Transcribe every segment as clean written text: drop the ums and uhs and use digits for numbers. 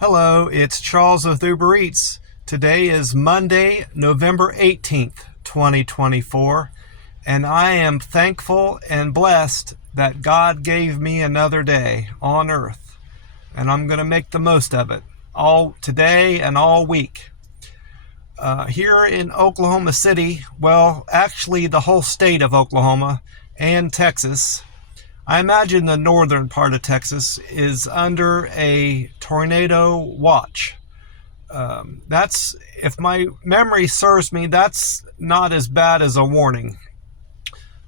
Hello, it's Charles with Uber Eats. Today is Monday, November 18th, 2024, and I am thankful and blessed that God gave me another day on earth, and I'm going to make the most of it all today and all week. Here in Oklahoma City, well, actually the whole state of Oklahoma and Texas, I imagine the northern part of Texas is under a tornado watch. That's, if my memory serves me, that's not as bad as a warning.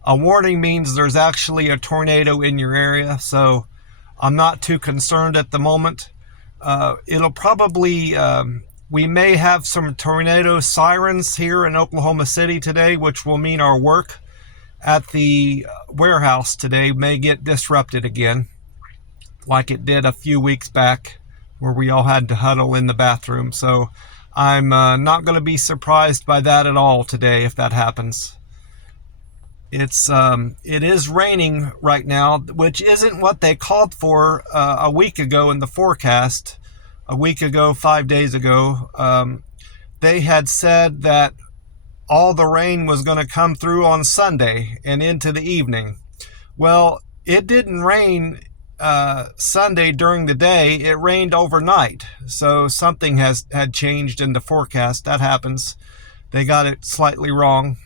A warning means there's actually a tornado in your area, so I'm not too concerned at the moment. It'll probably, we may have some tornado sirens here in Oklahoma City today, which will mean our work at the warehouse today may get disrupted again, like it did a few weeks back where we all had to huddle in the bathroom. So I'm not going to be surprised by that at all today if that happens. It is raining right now, which isn't what they called for a week ago in the forecast. A week ago, 5 days ago, they had said that all the rain was going to come through on Sunday and into the evening. Well, it didn't rain Sunday during the day. It rained overnight. So something had changed in the forecast. That happens. They got it slightly wrong.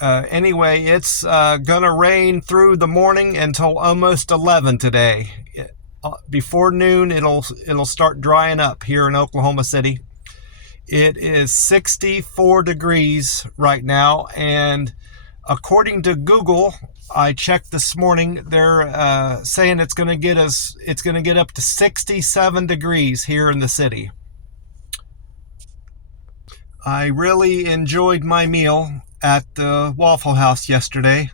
Anyway, it's going to rain through the morning until almost 11 today. Before noon, it'll start drying up here in Oklahoma City. It is 64 degrees right now, and according to Google, I checked this morning, they're saying it's going to get up to 67 degrees here in the city. I really enjoyed my meal at the Waffle House yesterday.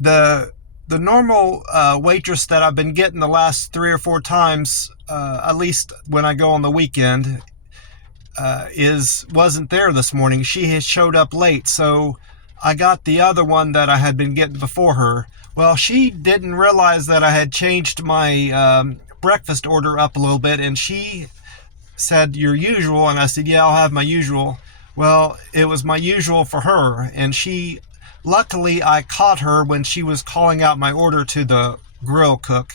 The normal waitress that I've been getting the last 3 or 4 times, at least when I go on the weekend, wasn't there this morning. She has showed up late, so I got the other one that I had been getting before her. Well, she didn't realize that I had changed my breakfast order up a little bit, and she said, "Your usual," and I said, "Yeah, I'll have my usual." Well, it was my usual for her, and luckily I caught her when she was calling out my order to the grill cook,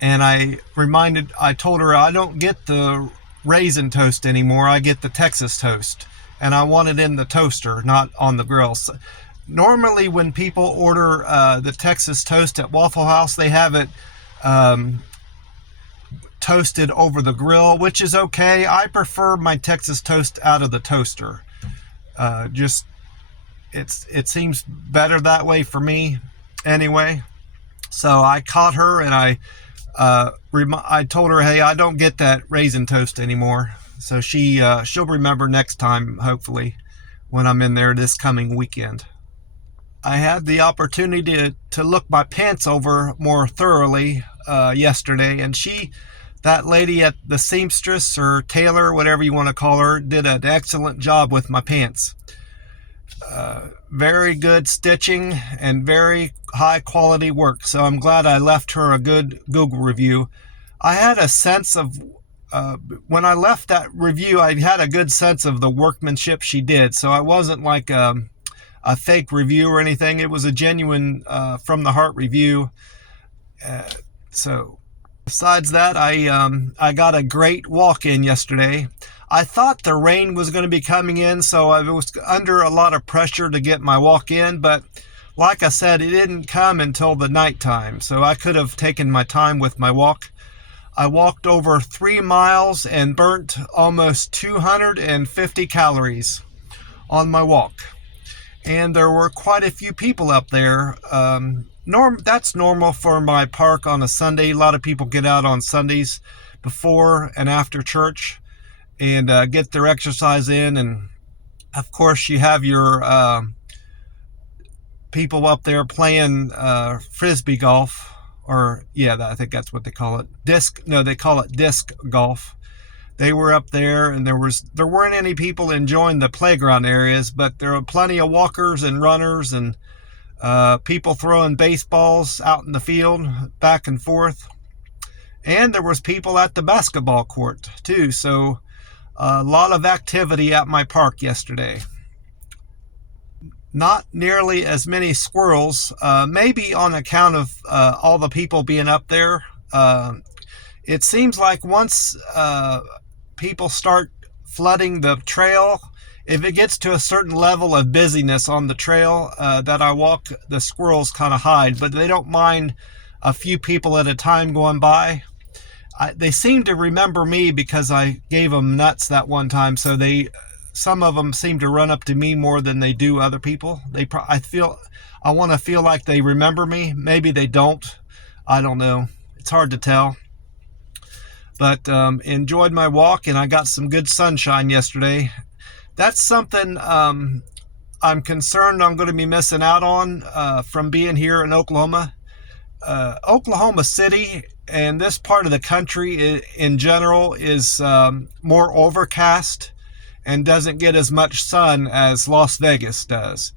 and I told her I don't get the raisin toast anymore. I get the Texas toast, and I want it in the toaster, not on the grill. So normally when people order the Texas toast at Waffle House, they have it toasted over the grill, which is okay. I prefer my Texas toast out of the toaster. It seems better that way for me anyway. So I caught her, and I told her, hey, I don't get that raisin toast anymore. So she'll remember next time, hopefully, when I'm in there this coming weekend. I had the opportunity to look my pants over more thoroughly yesterday, and that lady at the seamstress or tailor, whatever you want to call her, did an excellent job with my pants. Very good stitching and very high quality work. So I'm glad I left her a good Google review. I had a sense of, when I left that review, I had a good sense of the workmanship she did. So it wasn't like a fake review or anything. It was a genuine, from the heart review. So besides that, I got a great walk in yesterday. I thought the rain was going to be coming in, so I was under a lot of pressure to get my walk in, but like I said, it didn't come until the nighttime, so I could have taken my time with my walk. I walked over 3 miles and burnt almost 250 calories on my walk, and there were quite a few people up there. That's normal for my park on a Sunday. A lot of people get out on Sundays before and after church and get their exercise in, and of course you have your people up there playing frisbee golf, or I think that's what they call it. They call it disc golf. They were up there, and there weren't any people enjoying the playground areas, but there were plenty of walkers and runners and people throwing baseballs out in the field back and forth. And there was people at the basketball court too, so a lot of activity at my park yesterday. Not nearly as many squirrels, maybe on account of all the people being up there. It seems like once people start flooding the trail, if it gets to a certain level of busyness on the trail that I walk, the squirrels kind of hide, but they don't mind a few people at a time going by. They seem to remember me because I gave them nuts that one time, so some of them seem to run up to me more than they do other people. I want to feel like they remember me. Maybe they don't. I don't know. It's hard to tell. But enjoyed my walk, and I got some good sunshine yesterday. That's something I'm concerned I'm going to be missing out on from being here in Oklahoma. Oklahoma City and this part of the country in general is more overcast and doesn't get as much sun as Las Vegas does.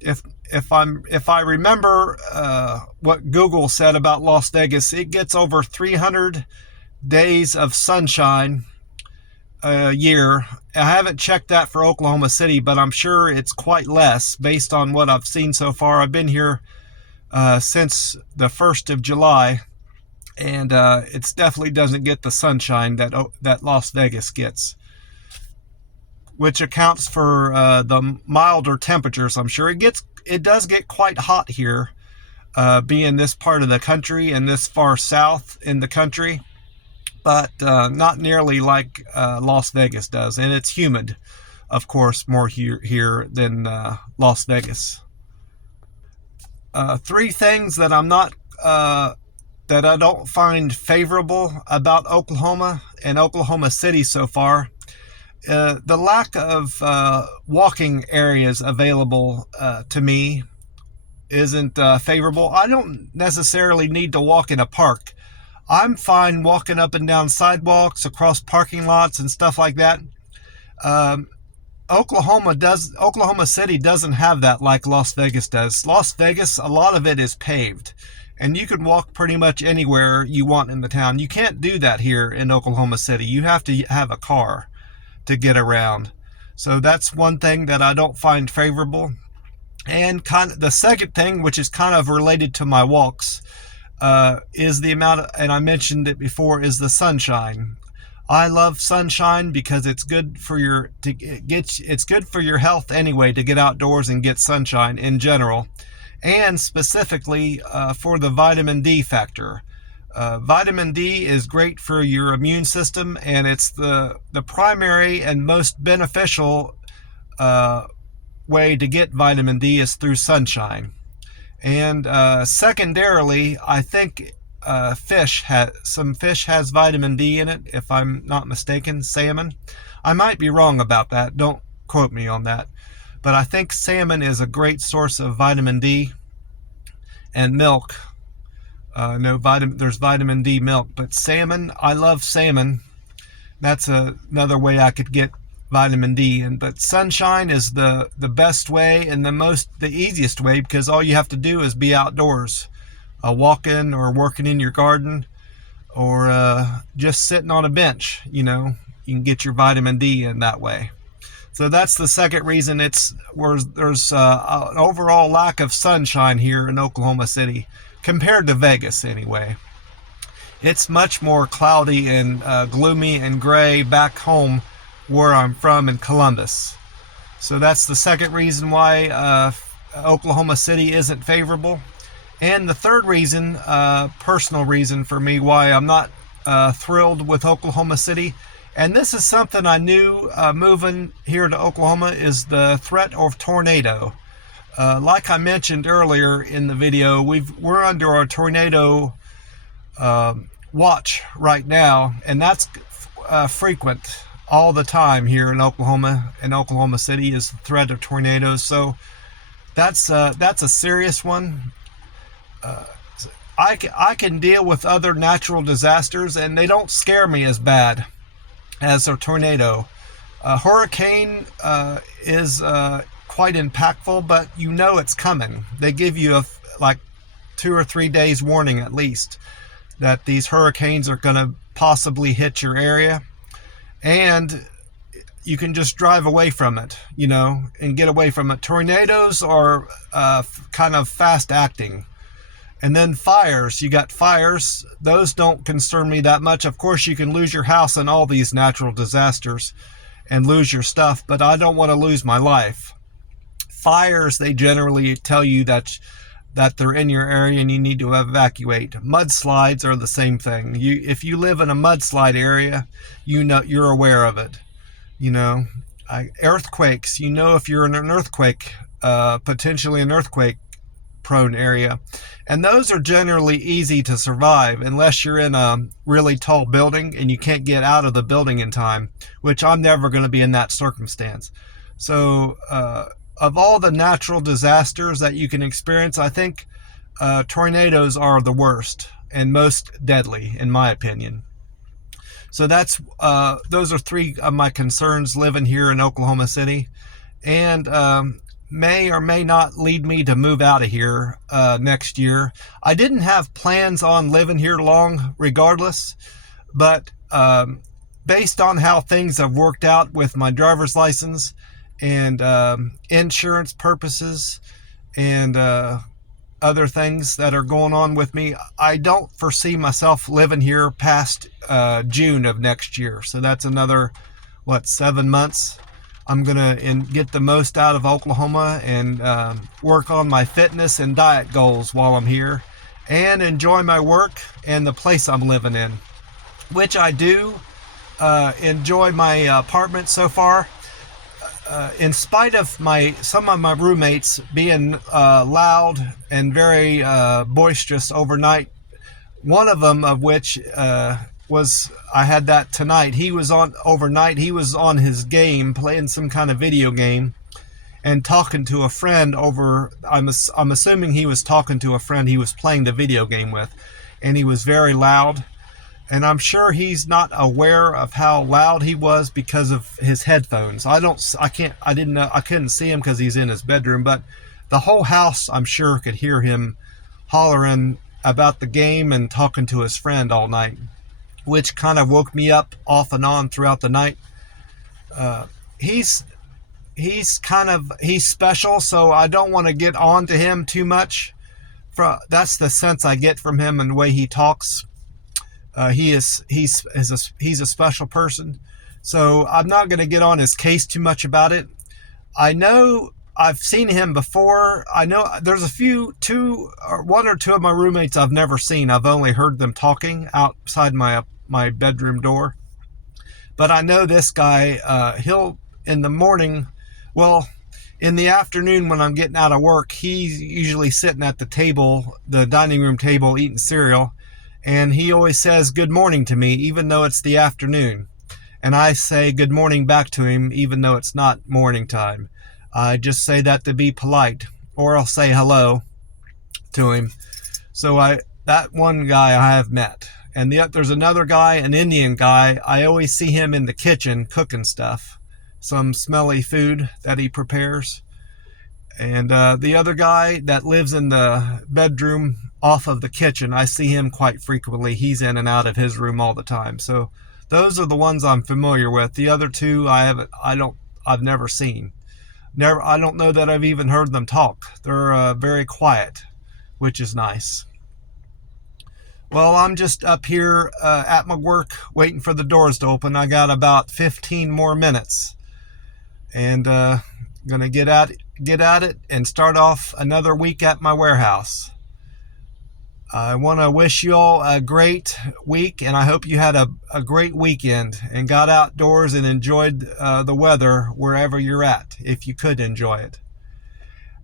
If I remember what Google said about Las Vegas, it gets over 300 days of sunshine a year. I haven't checked that for Oklahoma City, but I'm sure it's quite less based on what I've seen so far. I've been here since the 1st of July, and it definitely doesn't get the sunshine that Las Vegas gets, which accounts for the milder temperatures. I'm sure it does get quite hot here, being this part of the country and this far south in the country, but not nearly like Las Vegas does. And it's humid, of course, more here than Las Vegas. 3 things that that I don't find favorable about Oklahoma and Oklahoma City so far. The lack of walking areas available to me isn't favorable. I don't necessarily need to walk in a park. I'm fine walking up and down sidewalks, across parking lots and stuff like that. Oklahoma City doesn't have that like Las Vegas does. Las Vegas, a lot of it is paved, and you can walk pretty much anywhere you want in the town. You can't do that here in Oklahoma City. You have to have a car to get around. So that's one thing that I don't find favorable. And the second thing, which is kind of related to my walks, is the amount of, and I mentioned it before, is the sunshine. I love sunshine because it's good for it's good for your health anyway, to get outdoors and get sunshine in general, and specifically for the vitamin D factor. Vitamin D is great for your immune system, and it's the primary and most beneficial way to get vitamin D is through sunshine. And secondarily, I think fish has vitamin D in it, if I'm not mistaken. Salmon. I might be wrong about that. Don't quote me on that. But I think salmon is a great source of vitamin D. And milk. There's vitamin D milk, but salmon, I love salmon. That's another way I could get vitamin D. But sunshine is the best way and the easiest way, because all you have to do is be outdoors, walking or working in your garden, or just sitting on a bench. You can get your vitamin D in that way. So that's the second reason there's an overall lack of sunshine here in Oklahoma City, compared to Vegas anyway. It's much more cloudy and gloomy and gray back home where I'm from in Columbus. So that's the second reason why Oklahoma City isn't favorable. And the third reason, personal reason for me, why I'm not thrilled with Oklahoma City, and this is something I knew moving here to Oklahoma, is the threat of tornado. Like I mentioned earlier in the video, we're under our tornado watch right now, and that's frequent all the time here in Oklahoma. In Oklahoma City is the threat of tornadoes, so that's a serious one. I can deal with other natural disasters, and they don't scare me as bad as a tornado. A hurricane is quite impactful, but it's coming. They give you like 2 or 3 days warning at least. that these hurricanes are going to possibly hit your area, and you can just drive away from it, and get away from it. Tornadoes are kind of fast acting. And then fires, you got fires. Those don't concern me that much. Of course, you can lose your house in all these natural disasters and lose your stuff, but I don't want to lose my life. Fires, they generally tell you that they're in your area and you need to evacuate. Mudslides are the same thing. If you live in a mudslide area, you're aware of it. Earthquakes, if you're in an earthquake, potentially an earthquake prone area, and those are generally easy to survive unless you're in a really tall building and you can't get out of the building in time, which I'm never going to be in that circumstance. So of all the natural disasters that you can experience, I think tornadoes are the worst and most deadly, in my opinion. So those are three of my concerns living here in Oklahoma City, and may or may not lead me to move out of here next year. I didn't have plans on living here long regardless, but based on how things have worked out with my driver's license and insurance purposes and other things that are going on with me, I don't foresee myself living here past June of next year. So that's another, 7 months. I'm going to get the most out of Oklahoma and work on my fitness and diet goals while I'm here and enjoy my work and the place I'm living in, which I do enjoy my apartment so far. In spite of some of my roommates being loud and very boisterous overnight, one of them of which I had that tonight. He was on his game, playing some kind of video game and talking to a friend over, I'm assuming he was talking to a friend he was playing the video game with, and he was very loud. And I'm sure he's not aware of how loud he was because of his headphones. I couldn't see him because he's in his bedroom, but the whole house, I'm sure, could hear him hollering about the game and talking to his friend all night, which kind of woke me up off and on throughout the night. He's special, so I don't want to get on to him too much. That's the sense I get from him and the way he talks. He's a special person, so I'm not going to get on his case too much about it. I know I've seen him before. I know there's one or two of my roommates I've never seen. I've only heard them talking outside my bedroom door. But I know this guy, he'll in the morning, in the afternoon when I'm getting out of work, he's usually sitting at the dining room table eating cereal. And he always says good morning to me, even though it's the afternoon. And I say good morning back to him, even though it's not morning time. I just say that to be polite, or I'll say hello to him. So that one guy I have met. And there's another guy, an Indian guy. I always see him in the kitchen cooking stuff, some smelly food that he prepares. And the other guy that lives in the bedroom off of the kitchen, I see him quite frequently. He's in and out of his room all the time. So those are the ones I'm familiar with. The other two I've never seen. I don't know that I've even heard them talk. They're very quiet, which is nice. Well, I'm just up here at my work waiting for the doors to open. I got about 15 more minutes, and gonna get at it and start off another week at my warehouse. I want to wish you all a great week, and I hope you had a great weekend and got outdoors and enjoyed the weather wherever you're at, if you could enjoy it.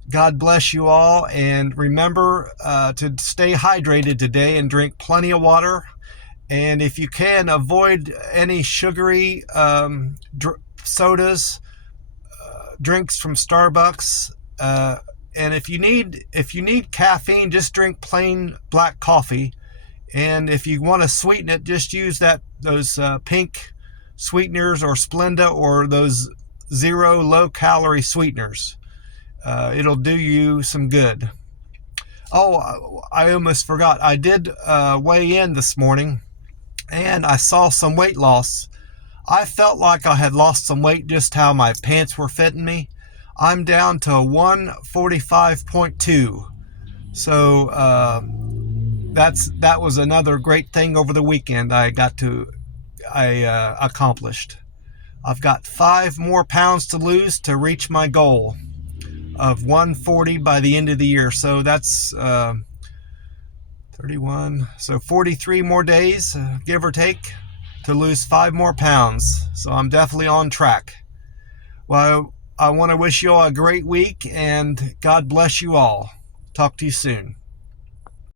God bless you all, and remember to stay hydrated today and drink plenty of water. And if you can, avoid any sugary sodas, drinks from Starbucks. And if you need caffeine, just drink plain black coffee. And if you want to sweeten it, just use those pink sweeteners or Splenda or those zero low calorie sweeteners. It'll do you some good. Oh, I almost forgot. I did weigh in this morning, and I saw some weight loss. I felt like I had lost some weight just how my pants were fitting me. I'm down to 145.2. So that was another great thing over the weekend I accomplished. I've got 5 more pounds to lose to reach my goal of 140 by the end of the year. So that's 31. So 43 more days, give or take, to lose 5 more pounds. So I'm definitely on track. Well, I want to wish you all a great week, and God bless you all. Talk to you soon.